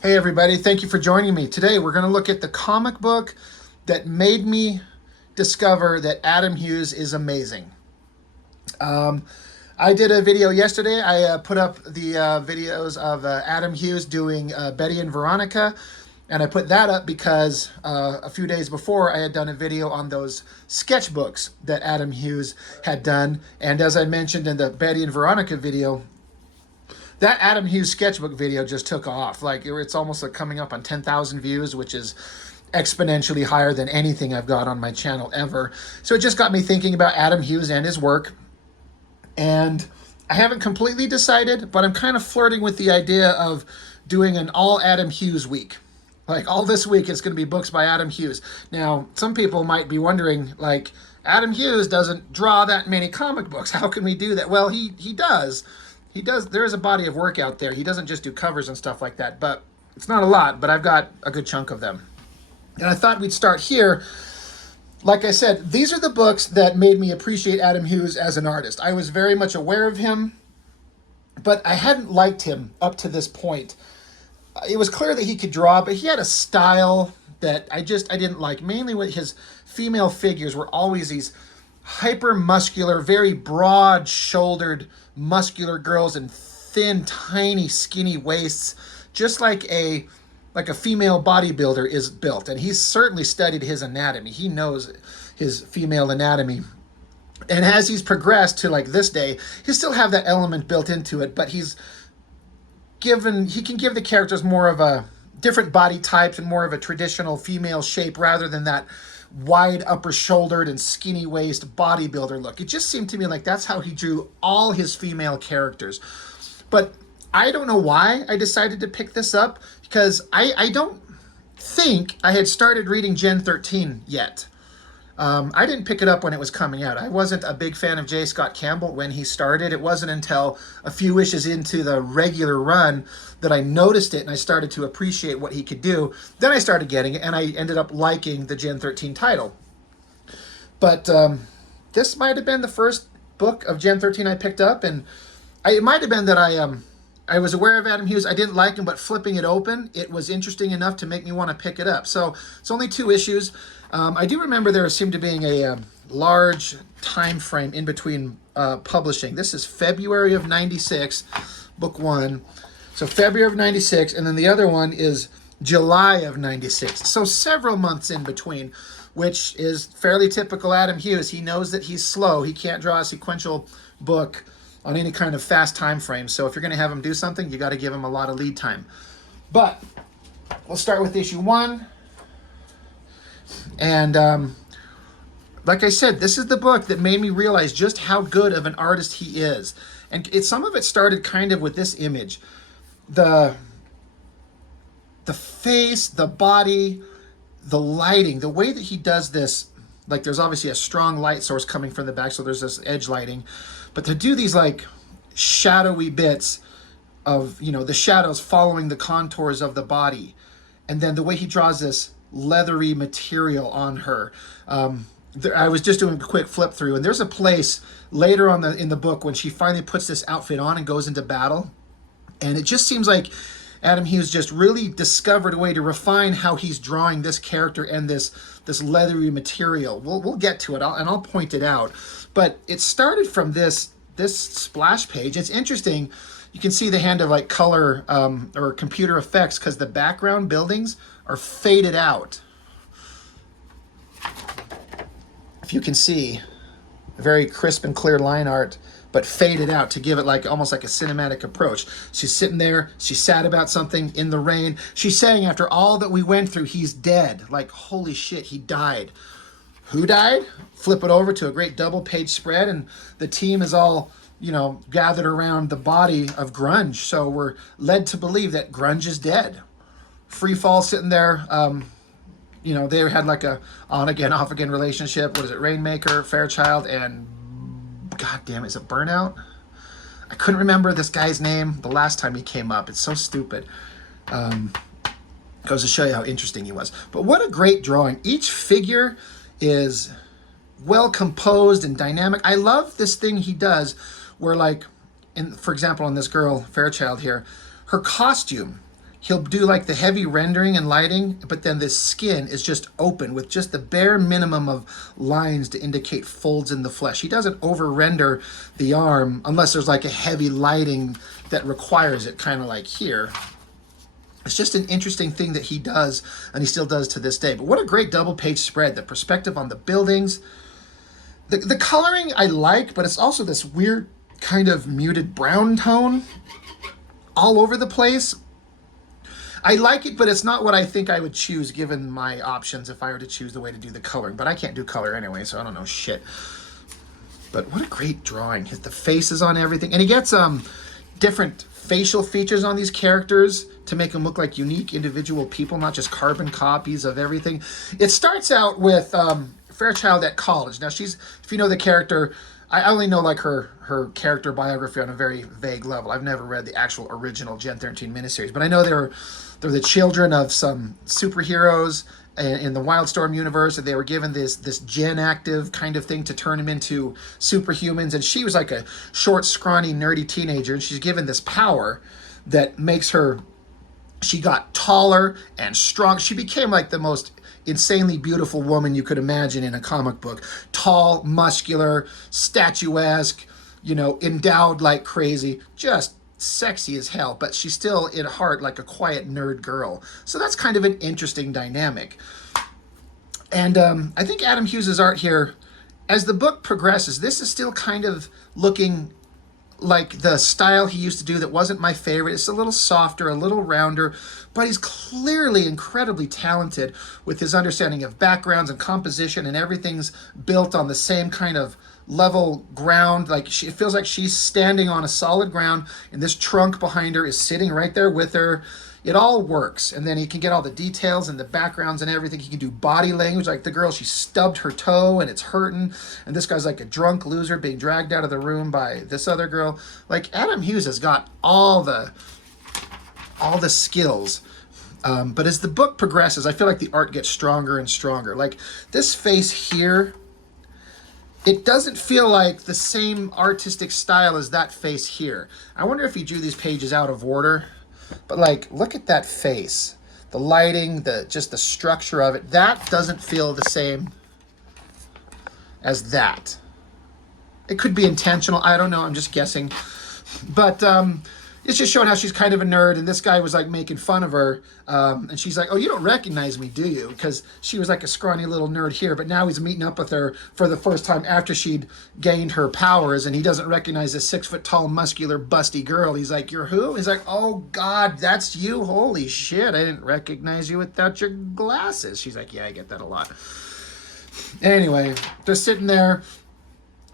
Hey everybody, thank you for joining me. Today we're going to look at the comic book that made me discover that Adam Hughes is amazing. Um, I did a video yesterday. I put up the videos of Adam Hughes doing Betty and Veronica, and I put that up because a few days before I had done a video on those sketchbooks that Adam Hughes had done. And as I mentioned in the Betty and Veronica video, that Adam Hughes sketchbook video just took off. Like it's almost like coming up on 10,000 views, which is exponentially higher than anything I've got on my channel ever. So it just got me thinking about Adam Hughes and his work. And I haven't completely decided, but I'm kind of flirting with the idea of doing an all Adam Hughes week. Like all this week, it's going to be books by Adam Hughes. Now, some people might be wondering, like, Adam Hughes doesn't draw that many comic books. How can we do that? Well, he does. He does. There is a body of work out there. He doesn't just do covers and stuff like that, but it's not a lot, but I've got a good chunk of them. And I thought we'd start here. Like I said, these are the books that made me appreciate Adam Hughes as an artist. I was very much aware of him, but I hadn't liked him up to this point. It was clear that he could draw, but he had a style that I didn't like. Mainly with his female figures were always these hyper muscular, very broad shouldered, muscular girls and thin, tiny, skinny waists, just like a female bodybuilder is built. And he's certainly studied his anatomy. He knows his female anatomy. And as he's progressed to like this day, he still have that element built into it, but he can give the characters more of a different body types and more of a traditional female shape rather than that wide upper shouldered and skinny waist bodybuilder look. It just seemed to me like that's how he drew all his female characters. But I don't know why I decided to pick this up, because I don't think I had started reading Gen 13 yet. I didn't pick it up when it was coming out. I wasn't a big fan of J. Scott Campbell when he started. It wasn't until a few issues into the regular run that I noticed it and I started to appreciate what he could do. Then I started getting it and I ended up liking the Gen 13 title. But this might have been the first book of Gen 13 I picked up, and it might have been that I was aware of Adam Hughes. I didn't like him, but flipping it open, it was interesting enough to make me want to pick it up. So it's only 2 issues. I do remember there seemed to be a large time frame in between publishing. This is February of 96, book 1. So February of 96, and then the other one is July of 96. So several months in between, which is fairly typical Adam Hughes. He knows that he's slow. He can't draw a sequential book on any kind of fast time frame. So if you're going to have him do something, you got to give him a lot of lead time. But we'll start with issue 1. And like I said, this is the book that made me realize just how good of an artist he is. And some of it started kind of with this image. The face, the body, the lighting, the way that he does this, like there's obviously a strong light source coming from the back, so there's this edge lighting. But to do these like shadowy bits of, the shadows following the contours of the body. And then the way he draws this leathery material on her. I was just doing a quick flip through, and there's a place later on in the book when she finally puts this outfit on and goes into battle. And it just seems like Adam Hughes just really discovered a way to refine how he's drawing this character and this leathery material. We'll get to it, and I'll point it out. But it started from this splash page. It's interesting. You can see the hand of like color or computer effects because the background buildings are faded out. If you can see, very crisp and clear line art, but faded out to give it like almost like a cinematic approach. She's sitting there, she's sad about something in the rain. She's saying after all that we went through, he's dead. Like, holy shit, he died. Who died? Flip it over to a great double page spread, and the team is all, gathered around the body of Grunge. So we're led to believe that Grunge is dead. Free Fall sitting there, they had like a on again, off again relationship. What is it? Rainmaker, Fairchild, and God damn it, is it Burnout? I couldn't remember this guy's name the last time he came up. It's so stupid. Goes to show you how interesting he was. But what a great drawing. Each figure is well composed and dynamic. I love this thing he does where, like, for example, on this girl, Fairchild here, her costume he'll do like the heavy rendering and lighting, but then the skin is just open with just the bare minimum of lines to indicate folds in the flesh. He doesn't over render the arm unless there's like a heavy lighting that requires it, kind of like here. It's just an interesting thing that he does, and he still does to this day. But what a great double page spread. The perspective on the buildings. The coloring I like, but it's also this weird kind of muted brown tone all over the place. I like it, but it's not what I think I would choose given my options if I were to choose the way to do the coloring. But I can't do color anyway, so I don't know shit. But what a great drawing. The faces on everything. And he gets different facial features on these characters to make them look like unique individual people, not just carbon copies of everything. It starts out with Fairchild at college. Now she's, if you know the character, I only know like her character biography on a very vague level. I've never read the actual original Gen 13 miniseries, but I know they're the children of some superheroes in the Wildstorm universe, and they were given this gen active kind of thing to turn them into superhumans. And she was like a short, scrawny, nerdy teenager, and she's given this power that makes her. She got taller and strong. She became like the most insanely beautiful woman you could imagine in a comic book. Tall, muscular, statuesque, you know, endowed like crazy, just sexy as hell, but she's still in heart like a quiet nerd girl. So that's kind of an interesting dynamic. And I think Adam Hughes' art here, as the book progresses, this is still kind of looking like the style he used to do that wasn't my favorite. It's a little softer, a little rounder, but he's clearly incredibly talented with his understanding of backgrounds and composition, and everything's built on the same kind of level ground. Like it feels like she's standing on a solid ground, and this trunk behind her is sitting right there with her. It all works. And then he can get all the details and the backgrounds and everything. He can do body language, like the girl, she stubbed her toe and it's hurting, and this guy's like a drunk loser being dragged out of the room by this other girl. Like Adam Hughes has got all the skills. But as the book progresses, I feel like the art gets stronger and stronger. Like this face here, it doesn't feel like the same artistic style as that face here. I wonder if he drew these pages out of order. But like, look at that face. The lighting, just the structure of it. That doesn't feel the same as that. It could be intentional. I don't know. I'm just guessing. But it's just showing how she's kind of a nerd, and this guy was like making fun of her, and she's like, oh, you don't recognize me, do you? Because she was like a scrawny little nerd here, but now he's meeting up with her for the first time after she'd gained her powers, and he doesn't recognize this 6 foot tall, muscular, busty girl. He's like, you're who? He's like, oh God, that's you. Holy shit, I didn't recognize you without your glasses. She's like, yeah, I get that a lot. Anyway, they're sitting there.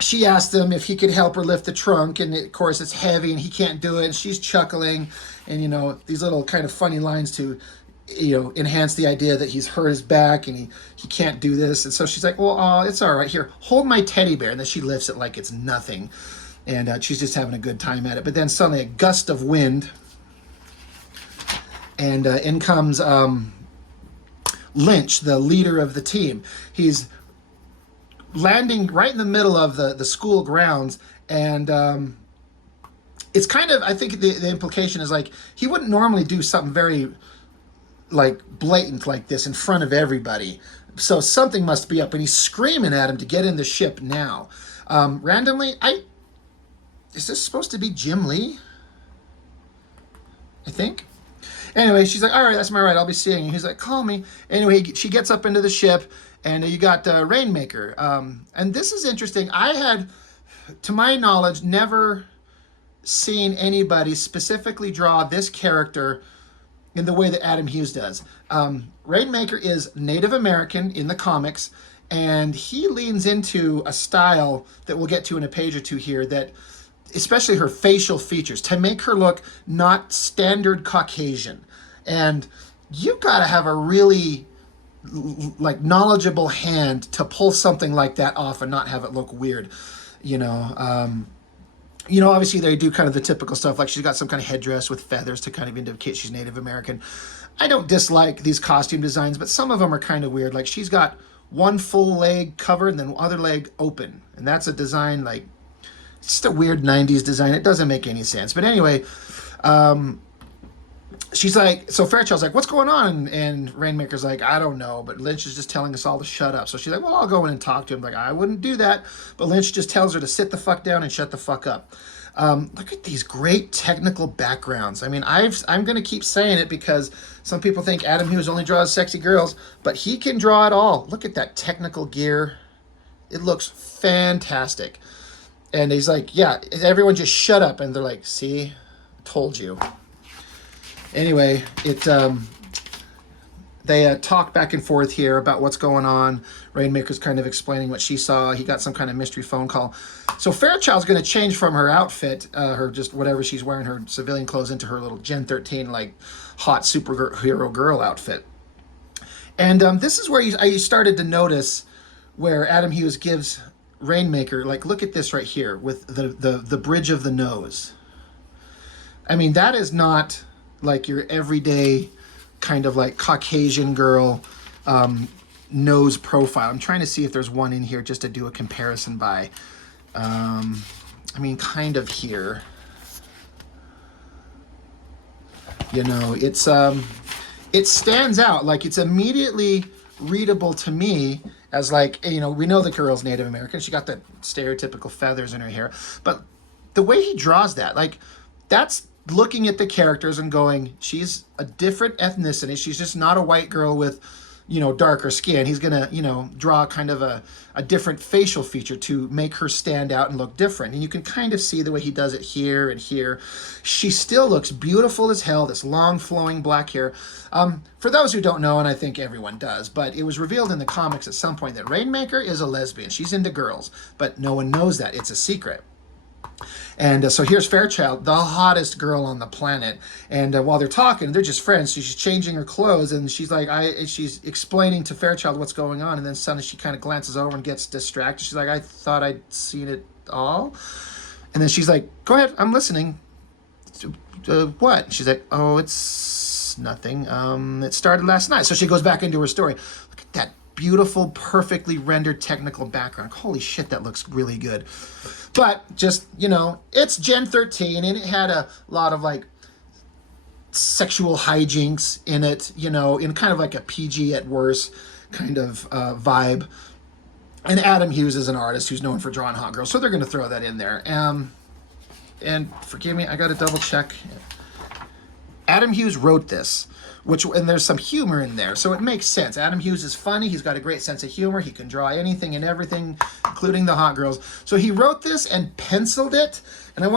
She asked him if he could help her lift the trunk, and of course it's heavy and he can't do it, and she's chuckling, and you know, these little kind of funny lines to, you know, enhance the idea that he's hurt his back and he can't do this. And so she's like, well, it's all right, here, hold my teddy bear. And then she lifts it like it's nothing, and she's just having a good time at it. But then suddenly a gust of wind, and in comes Lynch, the leader of the team. He's landing right in the middle of the school grounds, and it's kind of, I think the implication is like, he wouldn't normally do something very like blatant like this in front of everybody, so something must be up, and he's screaming at him to get in the ship now. Randomly, is this supposed to be Jim Lee? I think. Anyway, she's like, all right, that's my right, I'll be seeing you. He's like, call me. Anyway, she gets up into the ship, and you got Rainmaker. And this is interesting. I had, to my knowledge, never seen anybody specifically draw this character in the way that Adam Hughes does. Rainmaker is Native American in the comics, and he leans into a style that we'll get to in a page or two here, that especially her facial features, to make her look not standard Caucasian. And you gotta have a really like knowledgeable hand to pull something like that off and not have it look weird, you know. Obviously they do kind of the typical stuff, like she's got some kind of headdress with feathers to kind of indicate she's Native American. I don't dislike these costume designs, but some of them are kind of weird. Like she's got one full leg covered and then other leg open, and that's a design, like, it's just a weird 90s design. It doesn't make any sense. But anyway, she's like, so Fairchild's like, what's going on? And Rainmaker's like, I don't know, but Lynch is just telling us all to shut up. So she's like, well, I'll go in and talk to him. Like, I wouldn't do that. But Lynch just tells her to sit the fuck down and shut the fuck up. Look at these great technical backgrounds. I mean, I'm going to keep saying it because some people think Adam Hughes only draws sexy girls, but he can draw it all. Look at that technical gear. It looks fantastic. And he's like, yeah, everyone just shut up. And they're like, see, told you. Anyway, they talk back and forth here about what's going on. Rainmaker's kind of explaining what she saw. He got some kind of mystery phone call. So Fairchild's going to change from her outfit, her just whatever she's wearing, her civilian clothes, into her little Gen 13, like, hot superhero girl outfit. And this is where I started to notice where Adam Hughes gives Rainmaker, like, look at this right here with the bridge of the nose. I mean, that is not like your everyday kind of like Caucasian girl nose profile. I'm trying to see if there's one in here just to do a comparison by. I mean, kind of here. You know, it stands out. Like, it's immediately readable to me as, like, you know, we know the girl's Native American. She got the stereotypical feathers in her hair. But the way he draws that, like, that's looking at the characters and going, she's a different ethnicity. She's just not a white girl with, you know, darker skin. He's going to, you know, draw kind of a different facial feature to make her stand out and look different. And you can kind of see the way he does it here and here. She still looks beautiful as hell, this long flowing black hair. For those who don't know, and I think everyone does, but it was revealed in the comics at some point that Rainmaker is a lesbian. She's into girls, but no one knows that. It's a secret. And so here's Fairchild, the hottest girl on the planet. And while they're talking, they're just friends. So she's changing her clothes, and she's like, she's explaining to Fairchild what's going on. And then suddenly she kind of glances over and gets distracted. She's like, I thought I'd seen it all. And then she's like, go ahead, I'm listening. What? She's like, oh, it's nothing. It started last night. So she goes back into her story. Look at that beautiful, perfectly rendered technical background. Holy shit, that looks really good. But just, you know, it's Gen 13, and it had a lot of, like, sexual hijinks in it, you know, in kind of like a PG at worst kind of vibe. And Adam Hughes is an artist who's known for drawing hot girls, so they're going to throw that in there. And forgive me, I got to double check. Adam Hughes wrote this, and there's some humor in there, so it makes sense. Adam Hughes is funny. He's got a great sense of humor. He can draw anything and everything, including the hot girls. So he wrote this and penciled it. And I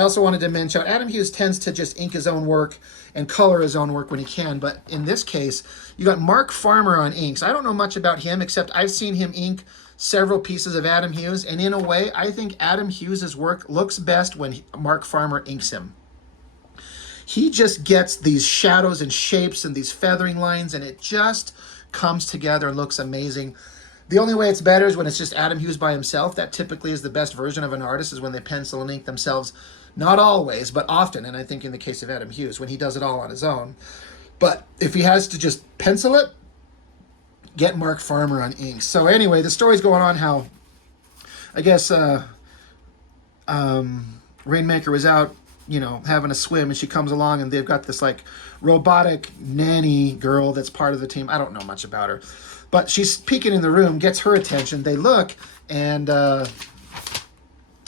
also wanted to mention, Adam Hughes tends to just ink his own work and color his own work when he can. But in this case, you got Mark Farmer on inks. I don't know much about him, except I've seen him ink several pieces of Adam Hughes. And in a way, I think Adam Hughes' work looks best when Mark Farmer inks him. He just gets these shadows and shapes and these feathering lines, and it just comes together and looks amazing. The only way it's better is when it's just Adam Hughes by himself. That typically is the best version of an artist, is when they pencil and ink themselves. Not always, but often, and I think in the case of Adam Hughes, when he does it all on his own. But if he has to just pencil it, get Mark Farmer on ink. So anyway, the story's going on how, I guess, Rainmaker was out, you know, having a swim, and she comes along, and they've got this, like, robotic nanny girl that's part of the team. I don't know much about her, but she's peeking in the room, gets her attention. They look, and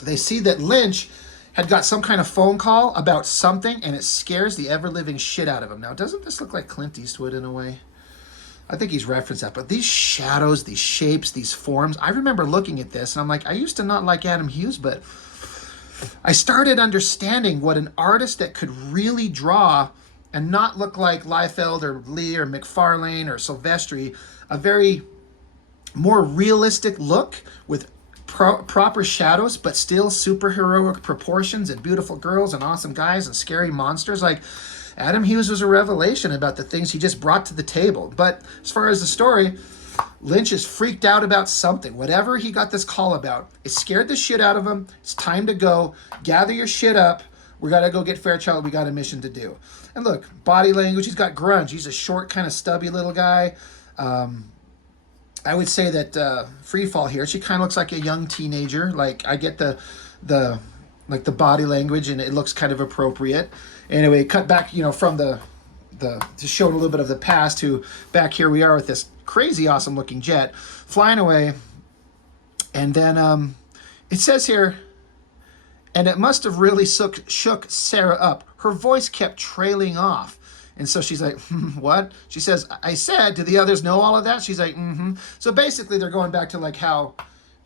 they see that Lynch had got some kind of phone call about something, and it scares the ever-living shit out of him. Now, doesn't this look like Clint Eastwood in a way? I think he's referenced that, but these shadows, these shapes, these forms, I remember looking at this, and I'm like, I used to not like Adam Hughes, but I started understanding what an artist that could really draw and not look like Liefeld or Lee or McFarlane or Silvestri, a very more realistic look with proper shadows, but still superheroic proportions and beautiful girls and awesome guys and scary monsters. Like, Adam Hughes was a revelation about the things he just brought to the table. But as far as the story, Lynch is freaked out about something. Whatever he got this call about, it scared the shit out of him. It's time to go. Gather your shit up. We got to go get Fairchild. We got a mission to do. And look, body language. He's got grunge. He's a short, kind of stubby little guy. I would say that Freefall here, she kind of looks like a young teenager. Like, I get the body language, and it looks kind of appropriate. Anyway, cut back, you know, from the just showing a little bit of the past. Who back here we are with this crazy awesome looking jet flying away, and then it says here, and it must have really shook Sarah up. Her voice kept trailing off. And so she's like, what? She says, I said, do the others know all of that? She's like, mm-hmm. So basically they're going back to like how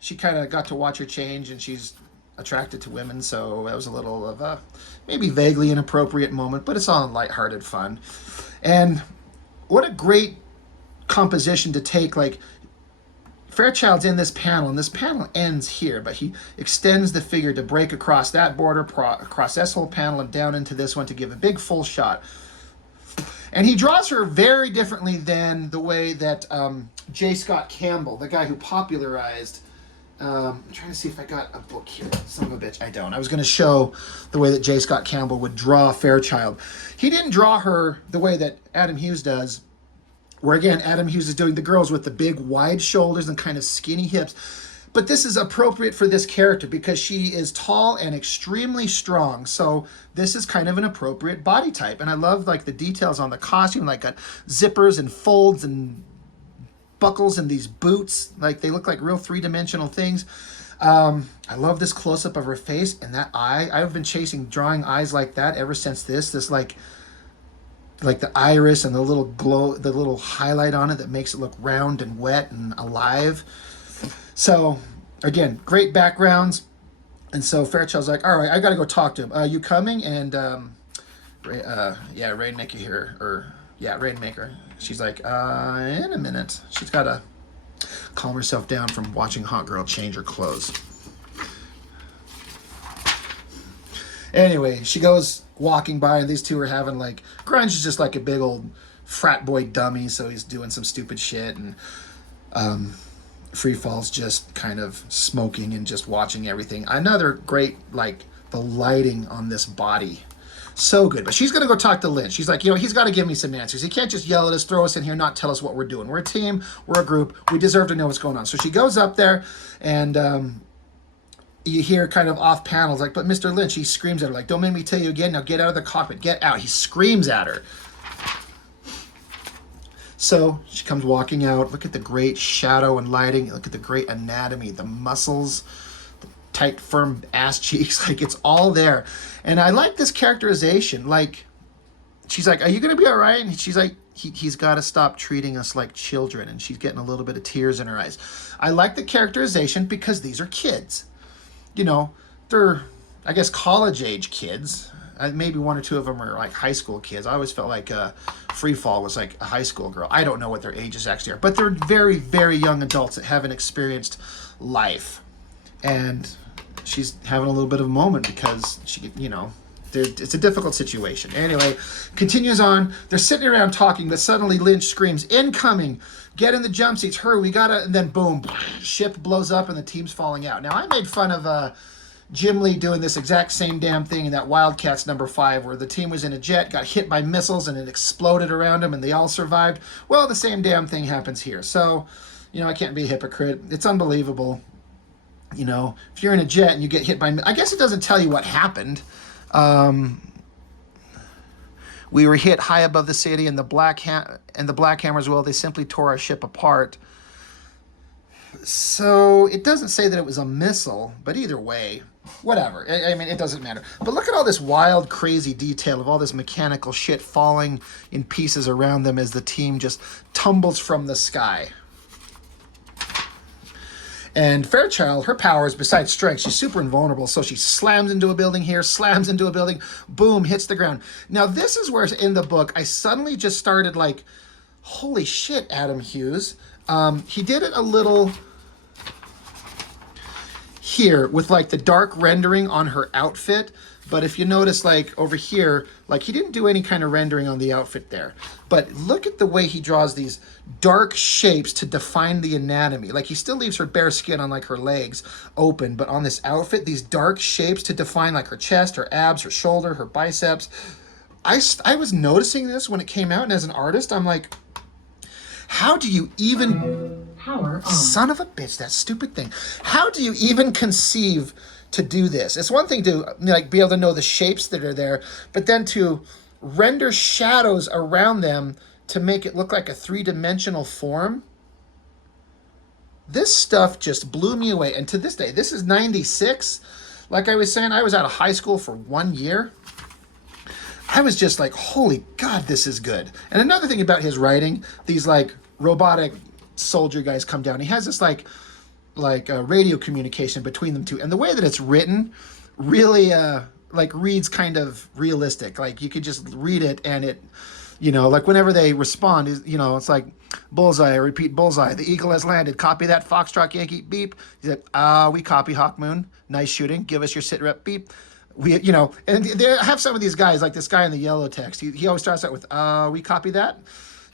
she kind of got to watch her change and she's attracted to women. So that was a little of a maybe vaguely inappropriate moment, but it's all lighthearted fun. And what a great composition to take. Like, Fairchild's in this panel, and this panel ends here, but he extends the figure to break across that border, across this whole panel, and down into this one to give a big full shot. And he draws her very differently than the way that J. Scott Campbell, the guy who popularized... I'm trying to see if I got a book here. Son of a bitch, I don't. I was going to show the way that J. Scott Campbell would draw Fairchild. He didn't draw her the way that Adam Hughes does, where again, Adam Hughes is doing the girls with the big wide shoulders and kind of skinny hips. But this is appropriate for this character because she is tall and extremely strong. So this is kind of an appropriate body type. And I love like the details on the costume, like got zippers and folds and buckles and these boots. Like they look like real three-dimensional things. I love this close-up of her face and that eye. I've been drawing eyes like that ever since this like the iris and the little glow, the little highlight on it that makes it look round and wet and alive. So again, great backgrounds. And so Fairchild's like, all right, I got to go talk to him. You coming? And Rainmaker here, or yeah, Rainmaker. She's like, in a minute. She's got to calm herself down from watching Hot Girl change her clothes. Anyway, she goes walking by, and these two are having like, Grunge is just like a big old frat boy dummy, so he's doing some stupid shit, and Freefall's just kind of smoking and just watching everything. Another great, like, the lighting on this body. So good. But she's going to go talk to Lynch. She's like, he's got to give me some answers. He can't just yell at us, throw us in here, not tell us what we're doing. We're a team. We're a group. We deserve to know what's going on. So she goes up there, and you hear kind of off panels, like, but Mr. Lynch, he screams at her, like, don't make me tell you again. Now get out of the cockpit. Get out. He screams at her. So she comes walking out. Look at the great shadow and lighting. Look at the great anatomy, the muscles, the tight, firm ass cheeks. Like, it's all there. And I like this characterization. Like, she's like, are you going to be all right? And she's like, he's got to stop treating us like children. And she's getting a little bit of tears in her eyes. I like the characterization because these are kids. They're, I guess, college-age kids. Maybe one or two of them are like high school kids. I always felt like Freefall was like a high school girl. I don't know what their ages actually are, but they're very, very young adults that haven't experienced life. And she's having a little bit of a moment because it's a difficult situation. Anyway, continues on. They're sitting around talking, but suddenly Lynch screams, incoming, get in the jump seats, hurry, we gotta, and then boom, ship blows up and the team's falling out. Now, I made fun of Jim Lee doing this exact same damn thing in that Wildcats #5 where the team was in a jet, got hit by missiles, and it exploded around them, and they all survived. Well, the same damn thing happens here. So, I can't be a hypocrite. It's unbelievable. If you're in a jet and you get hit by... I guess it doesn't tell you what happened. We were hit high above the city, and the Black Hammers, well, they simply tore our ship apart. So it doesn't say that it was a missile, but either way, whatever. I mean, it doesn't matter. But look at all this wild, crazy detail of all this mechanical shit falling in pieces around them as the team just tumbles from the sky. And Fairchild, her powers, besides strength, she's super invulnerable. So she slams into a building here, slams into a building, boom, hits the ground. Now, this is where in the book, I suddenly just started like, holy shit, Adam Hughes. He did it a little here with like the dark rendering on her outfit. But if you notice, like over here, like he didn't do any kind of rendering on the outfit there. But look at the way he draws these dark shapes to define the anatomy. Like he still leaves her bare skin on like her legs open, but on this outfit, these dark shapes to define like her chest, her abs, her shoulder, her biceps. I was noticing this when it came out, and as an artist, I'm like, how do you even... Power on. Son of a bitch, that stupid thing. How do you even conceive to do this? It's one thing to like be able to know the shapes that are there, but then to render shadows around them to make it look like a three-dimensional form. This stuff just blew me away. And to this day, this is 96. Like I was saying, I was out of high school for 1 year. I was just like, holy God, this is good. And another thing about his writing, these like robotic soldier guys come down. He has this like radio communication between them two. And the way that it's written really like reads kind of realistic. Like you could just read it and it, you know, like whenever they respond, is, you know, it's like bullseye, I repeat bullseye. The eagle has landed. Copy that, Foxtrot Yankee, beep. He said, we copy, Hawk Moon. Nice shooting. Give us your sit rep, beep. We, you know, and they have some of these guys, like this guy in the yellow text. He always starts out with, we copy that,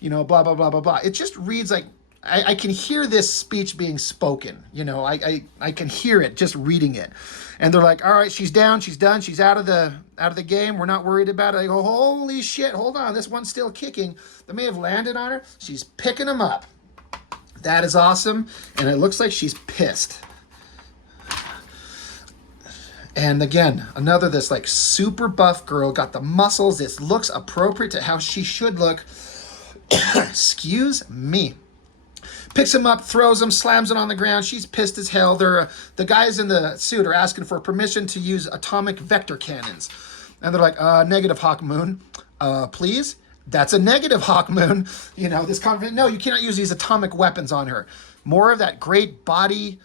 you know, blah, blah, blah, blah, blah. It just reads like, I can hear this speech being spoken. You know, I can hear it just reading it. And they're like, all right, she's down, she's done, she's out of the game. We're not worried about it. I go, holy shit, hold on, this one's still kicking. They may have landed on her. She's picking them up. That is awesome. And it looks like she's pissed. And again, another this like super buff girl, got the muscles. This looks appropriate to how she should look. Excuse me. Picks him up, throws him, slams it on the ground. She's pissed as hell. The guys in the suit are asking for permission to use atomic vector cannons. And they're like, negative, Hawk Moon. Please? That's a negative, Hawk Moon. You know, this confident, no, you cannot use these atomic weapons on her. More of that great body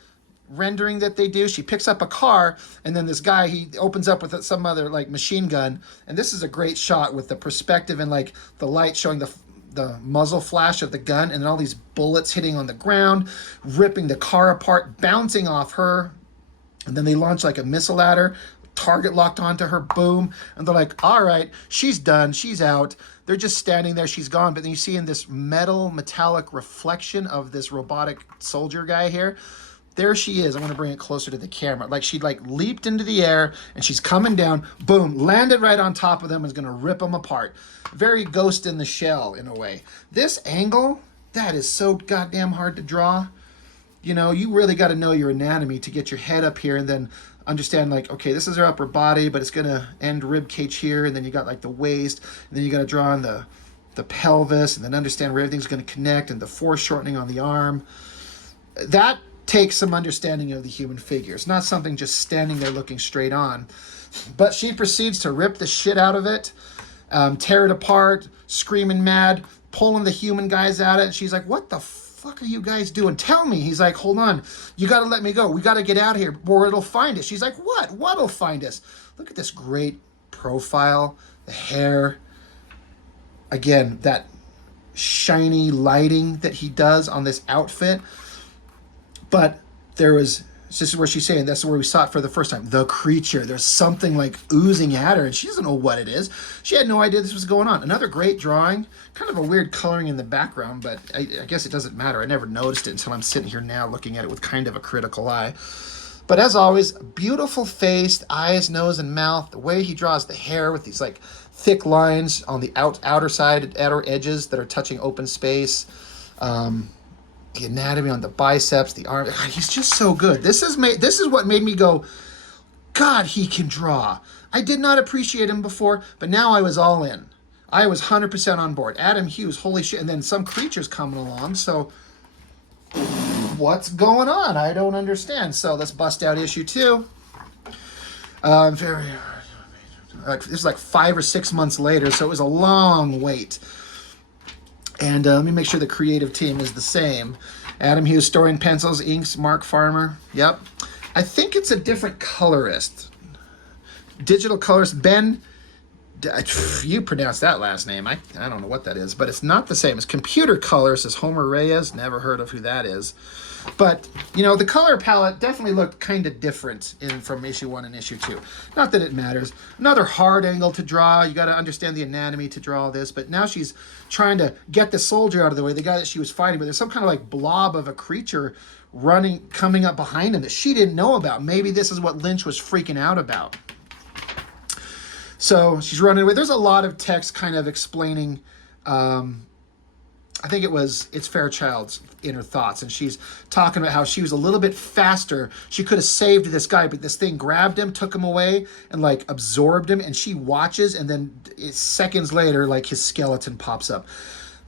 rendering that they do. She picks up a car, and then this guy, he opens up with some other like machine gun. And this is a great shot with the perspective and like the light showing the muzzle flash of the gun, and then all these bullets hitting on the ground, ripping the car apart, bouncing off her. And then they launch like a missile at her, target locked onto her, boom. And they're like, all right, she's done, she's out. They're just standing there, she's gone. But then you see in this metallic reflection of this robotic soldier guy here, there she is. I'm going to bring it closer to the camera. Like she like leaped into the air and she's coming down, boom, landed right on top of them and is going to rip them apart. Very Ghost in the Shell in a way. This angle, that is so goddamn hard to draw. You know, you really got to know your anatomy to get your head up here and then understand like, okay, this is her upper body, but it's going to end rib cage here. And then you got like the waist, and then you got to draw on the pelvis, and then understand where everything's going to connect and the foreshortening on the arm. That takes some understanding of the human figure. It's not something just standing there looking straight on. But she proceeds to rip the shit out of it, tear it apart, screaming mad, pulling the human guys at it. And she's like, what the fuck are you guys doing? Tell me. He's like, hold on. You got to let me go. We got to get out of here or it'll find us. She's like, what? What'll find us? Look at this great profile, the hair. Again, that shiny lighting that he does on this outfit. But there was, this is where she's saying, that's where we saw it for the first time. The creature. There's something like oozing at her, and she doesn't know what it is. She had no idea this was going on. Another great drawing. Kind of a weird coloring in the background, but I guess it doesn't matter. I never noticed it until I'm sitting here now looking at it with kind of a critical eye. But as always, beautiful face, eyes, nose, and mouth. The way he draws the hair with these like thick lines on the outer side, outer edges that are touching open space. The anatomy on the biceps, the arm. God, he's just so good. This is what made me go, God, he can draw. I did not appreciate him before, but now I was all in. I was 100% on board. Adam Hughes, holy shit. And then some creatures coming along. So what's going on? I don't understand. So let's bust out issue 2. This is like 5 or 6 months later, so it was a long wait. And let me make sure the creative team is the same. Adam Hughes, story and pencils, inks, Mark Farmer. Yep. I think it's a different colorist. Digital colorist, Ben. You pronounce that last name. I don't know what that is, but it's not the same. It's computer colorist is Homer Reyes. Never heard of who that is. But, you know, the color palette definitely looked kind of different from issue 1 and issue 2. Not that it matters. Another hard angle to draw. You got to understand the anatomy to draw this. But now she's trying to get the soldier out of the way, the guy that she was fighting. But there's some kind of like blob of a creature coming up behind him that she didn't know about. Maybe this is what Lynch was freaking out about. So she's running away. There's a lot of text kind of explaining I think it's Fairchild's inner thoughts, and she's talking about how she was a little bit faster. She could have saved this guy, but this thing grabbed him, took him away, and like absorbed him. And she watches, and then seconds later, like his skeleton pops up.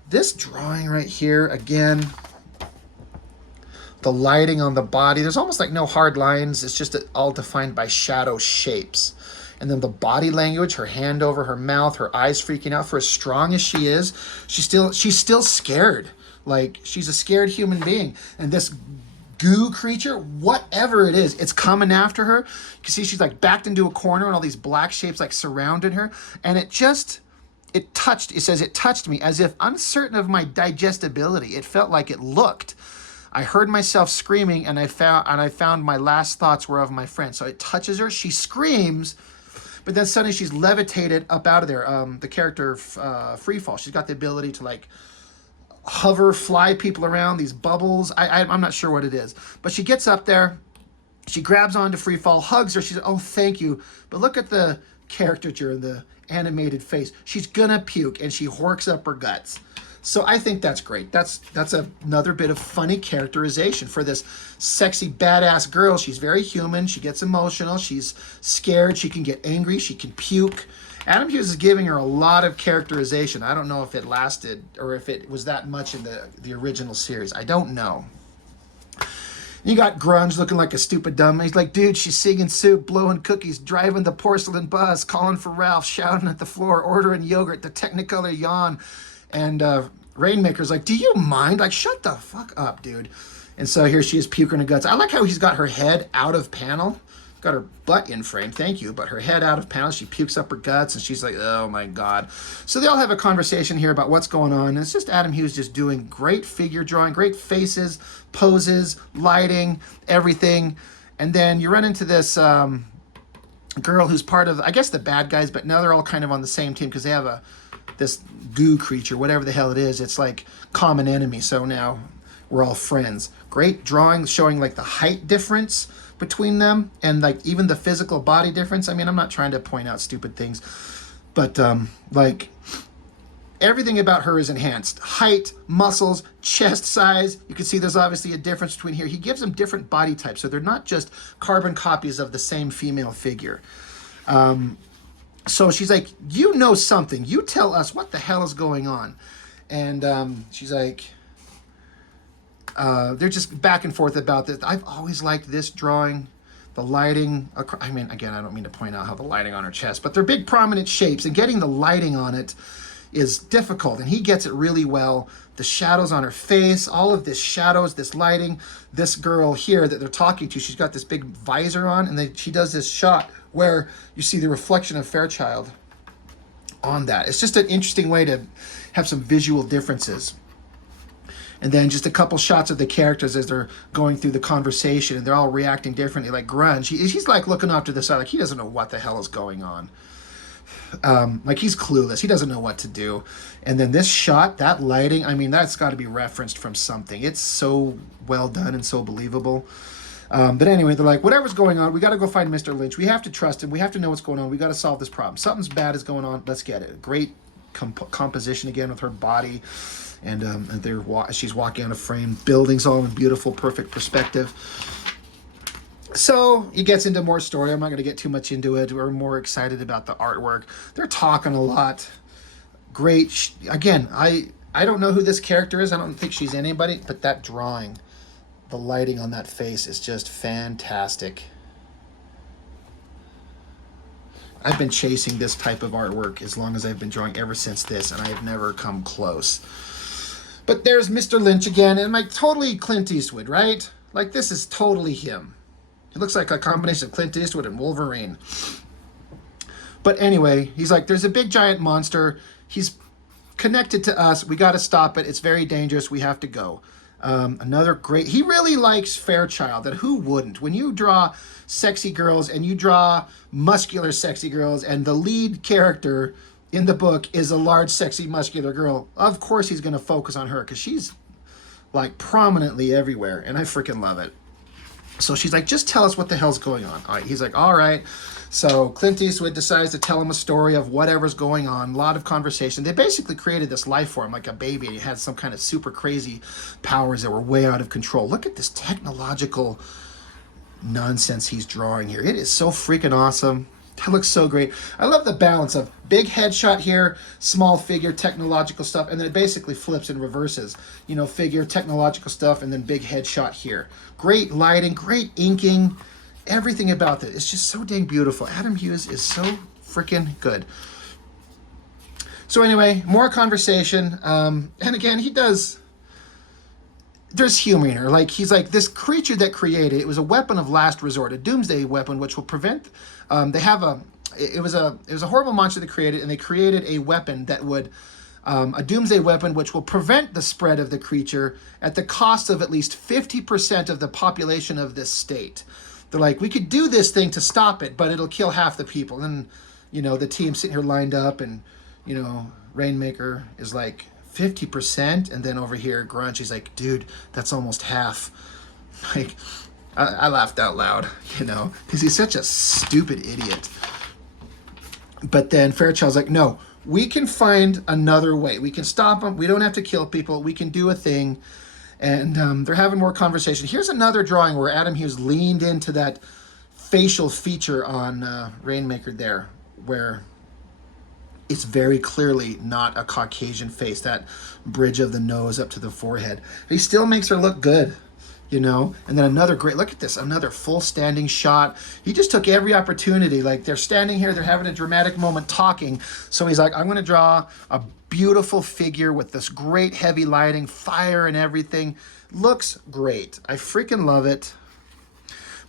This drawing right here, again, the lighting on the body. There's almost like no hard lines. It's just all defined by shadow shapes. And then the body language, her hand over her mouth, her eyes freaking out. For as strong as she is, she's still scared. Like, she's a scared human being. And this goo creature, whatever it is, it's coming after her. You can see she's like backed into a corner and all these black shapes like surrounded her. And it says it touched me as if uncertain of my digestibility. It felt like it looked. I heard myself screaming, and I found my last thoughts were of my friend. So it touches her, she screams, but then suddenly she's levitated up out of there. The character Freefall, she's got the ability to like hover, fly people around, these bubbles. I'm not sure what it is, but she gets up there, she grabs onto Freefall, hugs her. She's, oh, thank you. But look at the caricature in the animated face. She's gonna puke, and she horks up her guts. So I think that's great. That's another bit of funny characterization for this sexy, badass girl. She's very human. She gets emotional. She's scared. She can get angry. She can puke. Adam Hughes is giving her a lot of characterization. I don't know if it lasted or if it was that much in the original series. I don't know. You got Grunge looking like a stupid dumb. He's like, dude, she's singing soup, blowing cookies, driving the porcelain bus, calling for Ralph, shouting at the floor, ordering yogurt, the Technicolor yawn. And Rainmaker's like, do you mind? Like, shut the fuck up, dude. And so here she is puking her guts. I like how he's got her head out of panel. Got her butt in frame, thank you, but her head out of panel. She pukes up her guts, and she's like, oh my God. So they all have a conversation here about what's going on. And it's just Adam Hughes just doing great figure drawing, great faces, poses, lighting, everything. And then you run into this girl who's part of, I guess, the bad guys, but now they're all kind of on the same team because they have this goo creature, whatever the hell it is. It's like common enemy. So now we're all friends. Great drawing showing like the height difference between them and like even the physical body difference. I mean, I'm not trying to point out stupid things, but like everything about her is enhanced. Height, muscles, chest size. You can see there's obviously a difference between here. He gives them different body types, so they're not just carbon copies of the same female figure. So she's like, you know something. You tell us what the hell is going on. And she's like, they're just back and forth about this. I've always liked this drawing. The lighting, I mean, again, I don't mean to point out how the lighting on her chest, but they're big prominent shapes, and getting the lighting on it is difficult, and he gets it really well. The shadows on her face, all of this shadows, this lighting. This girl here that they're talking to, she's got this big visor on, and she does this shot where you see the reflection of Fairchild on that. It's just an interesting way to have some visual differences. And then just a couple shots of the characters as they're going through the conversation, and they're all reacting differently. Like Grunge, he's like looking off to the side, like he doesn't know what the hell is going on. Like he's clueless. He doesn't know what to do. And then this shot, that lighting, I mean, that's got to be referenced from something. It's so well done and so believable. But anyway, they're like, whatever's going on, we got to go find Mr. Lynch. We have to trust him. We have to know what's going on. We got to solve this problem. Something's bad is going on. Let's get it. Great composition again with her body. And she's walking on a frame. Buildings all in beautiful, perfect perspective. So he gets into more story. I'm not going to get too much into it. We're more excited about the artwork. They're talking a lot. Great. Again, I don't know who this character is. I don't think she's anybody. But that drawing, the lighting on that face is just fantastic. I've been chasing this type of artwork as long as I've been drawing, ever since this, and I have never come close. But there's Mr. Lynch again, and like totally Clint Eastwood, right? Like this is totally him. He looks like a combination of Clint Eastwood and Wolverine. But anyway, he's like, there's a big giant monster. He's connected to us. We got to stop it. It's very dangerous. We have to go. Another great, he really likes Fairchild, that who wouldn't? When you draw sexy girls and you draw muscular sexy girls and the lead character in the book is a large, sexy, muscular girl, of course he's going to focus on her because she's like prominently everywhere, and I freaking love it. So she's like, just tell us what the hell's going on. All right. He's like, all right. So Clint Eastwood decides to tell him a story of whatever's going on. A lot of conversation. They basically created this life form like a baby, and he had some kind of super crazy powers that were way out of control. Look at this technological nonsense he's drawing here. It is so freaking awesome. That looks so great. I love the balance of big headshot here, small figure, technological stuff, and then it basically flips and reverses. You know, figure, technological stuff, and then big headshot here. Great lighting, great inking, everything about it. It's just so dang beautiful. Adam Hughes is so freaking good. So anyway, more conversation. And again, he does... There's humor in her. Like, he's like, this creature that created, it was a weapon of last resort, a doomsday weapon, which will prevent... it was a horrible monster they created, and they created a weapon that would... a doomsday weapon which will prevent the spread of the creature at the cost of at least 50% of the population of this state. They're like, we could do this thing to stop it, but it'll kill half the people. And, you know, the team sitting here lined up, and, you know, Rainmaker is like, 50%? And then over here, Grunge, he's like, dude, that's almost half. Like, I laughed out loud, you know, because he's such a stupid idiot. But then Fairchild's like, no, we can find another way. We can stop them. We don't have to kill people. We can do a thing. And they're having more conversation. Here's another drawing where Adam Hughes leaned into that facial feature on Rainmaker there, where it's very clearly not a Caucasian face, that bridge of the nose up to the forehead. He still makes her look good, you know? And then another great, look at this, another full standing shot. He just took every opportunity. Like, they're standing here, they're having a dramatic moment talking. So he's like, I'm going to draw a beautiful figure with this great heavy lighting, fire and everything. Looks great. I freaking love it.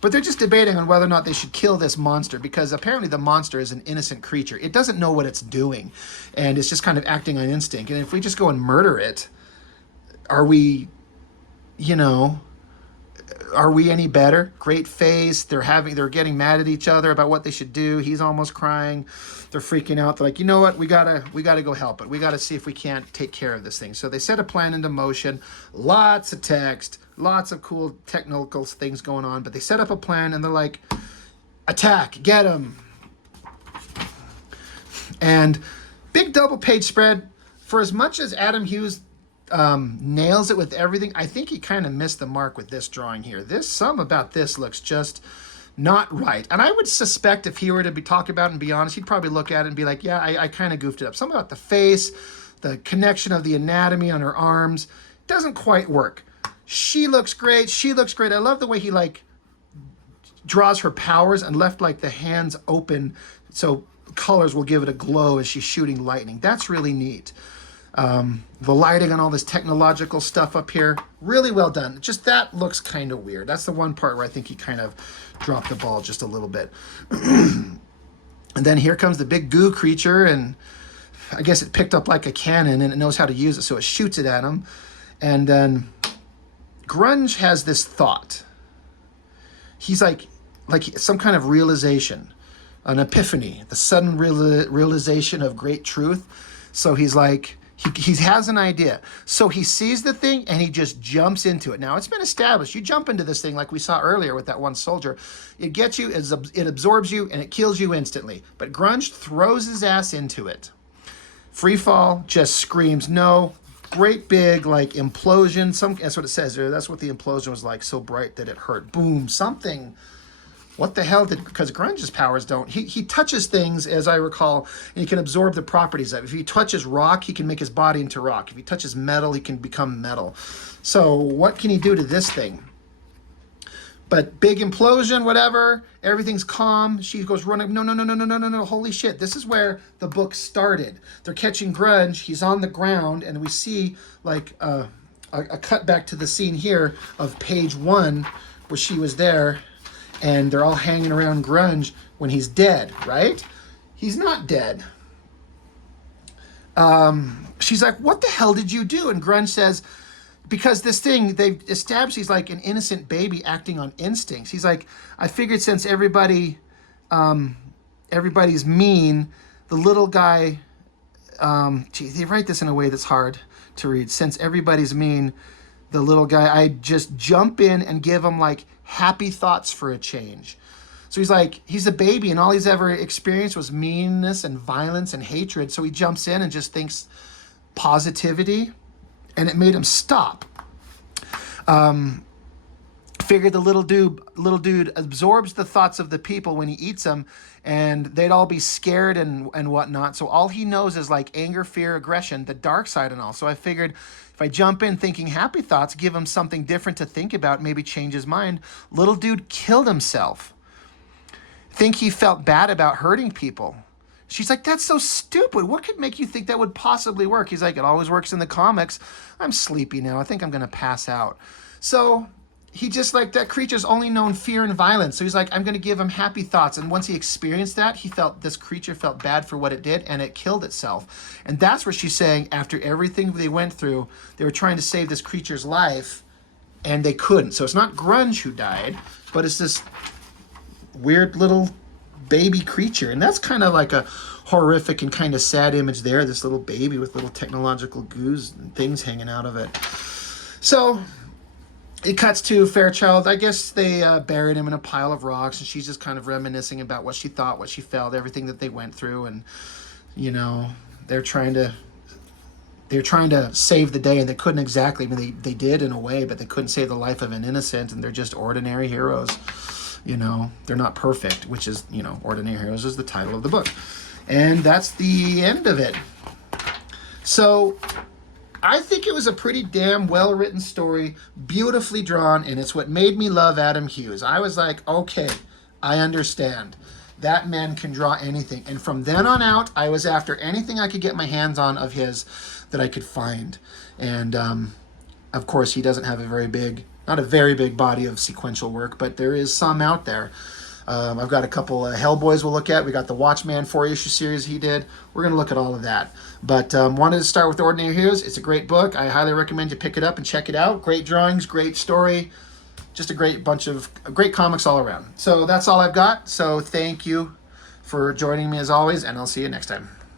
But they're just debating on whether or not they should kill this monster, because apparently the monster is an innocent creature. It doesn't know what it's doing, and it's just kind of acting on instinct. And if we just go and murder it, are we, you know, are we any better? Great face. They're getting mad at each other about what they should do. He's almost crying. They're freaking out. They're like, you know what? We gotta go help it. We gotta see if we can't take care of this thing. So they set a plan into motion. Lots of text. Lots of cool technical things going on, but they set up a plan, and they're like, attack, get him. And big double page spread. For as much as Adam Hughes nails it with everything, I think he kind of missed the mark with this drawing here. Some about this looks just not right. And I would suspect if he were to talk about it and be honest, he'd probably look at it and be like, yeah, I kind of goofed it up. Something about the face, the connection of the anatomy on her arms, doesn't quite work. She looks great. She looks great. I love the way he like draws her powers and left like the hands open so colors will give it a glow as she's shooting lightning. That's really neat. The lighting on all this technological stuff up here, really well done. Just that looks kind of weird. That's the one part where I think he kind of dropped the ball just a little bit. And then here comes the big goo creature, and I guess it picked up like a cannon and it knows how to use it, so it shoots it at him. And then Grunge has this thought. He's like some kind of realization, an epiphany, the sudden realization of great truth. So he's like, he has an idea. So he sees the thing and he just jumps into it. Now, it's been established. You jump into this thing like we saw earlier with that one soldier. It gets you, it absorbs you, and it kills you instantly. But Grunge throws his ass into it. Free fall, just screams no. Great big like implosion. That's what it says there. That's what the implosion was like. So bright that it hurt. Boom. Something. What the hell did? Because Grunge's powers don't. He touches things, as I recall, and he can absorb the properties of it. If he touches rock, he can make his body into rock. If he touches metal, he can become metal. So what can he do to this thing? But big implosion, whatever. Everything's calm. She goes running. No. Holy shit. This is where the book started. They're catching Grunge. He's on the ground. And we see like a cut back to the scene here of page 1 where she was there. And they're all hanging around Grunge when he's dead, right? He's not dead. She's like, what the hell did you do? And Grunge says, because this thing, they've established he's like an innocent baby acting on instincts. He's like, I figured since everybody's mean, the little guy, they write this in a way that's hard to read. Since everybody's mean, the little guy, I just jump in and give him like happy thoughts for a change. So he's like, he's a baby and all he's ever experienced was meanness and violence and hatred. So he jumps in and just thinks positivity, and it made him stop. Figured the little dude absorbs the thoughts of the people when he eats them, and they'd all be scared and whatnot. So all he knows is like anger, fear, aggression, the dark side and all. So I figured if I jump in thinking happy thoughts, give him something different to think about, maybe change his mind. Little dude killed himself. Think he felt bad about hurting people. She's like, that's so stupid. What could make you think that would possibly work? He's like, it always works in the comics. I'm sleepy now. I think I'm going to pass out. So he just like, that creature's only known fear and violence. So he's like, I'm going to give him happy thoughts. And once he experienced that, this creature felt bad for what it did, and it killed itself. And that's where she's saying, after everything they went through, they were trying to save this creature's life, and they couldn't. So it's not Grunge who died, but it's this weird little baby creature. And that's kind of like a horrific and kind of sad image there, this little baby with little technological goos and things hanging out of it. So it cuts to Fairchild. I guess they buried him in a pile of rocks, and she's just kind of reminiscing about what she thought, what she felt, everything that they went through. And you know, they're trying to save the day, and they couldn't exactly. I mean, they did in a way, but they couldn't save the life of an innocent, and they're just ordinary heroes. You know, they're not perfect, which is, you know, Ordinary Heroes is the title of the book. And that's the end of it. So I think it was a pretty damn well-written story, beautifully drawn, and it's what made me love Adam Hughes. I was like, okay, I understand. That man can draw anything. And from then on out, I was after anything I could get my hands on of his that I could find. And, of course, he doesn't have not a very big body of sequential work, but there is some out there. I've got a couple Hellboys we'll look at. We got the Watchman 4-issue series he did. We're going to look at all of that. But wanted to start with Ordinary Heroes. It's a great book. I highly recommend you pick it up and check it out. Great drawings, great story. Just a great bunch of great comics all around. So that's all I've got. So thank you for joining me as always, and I'll see you next time.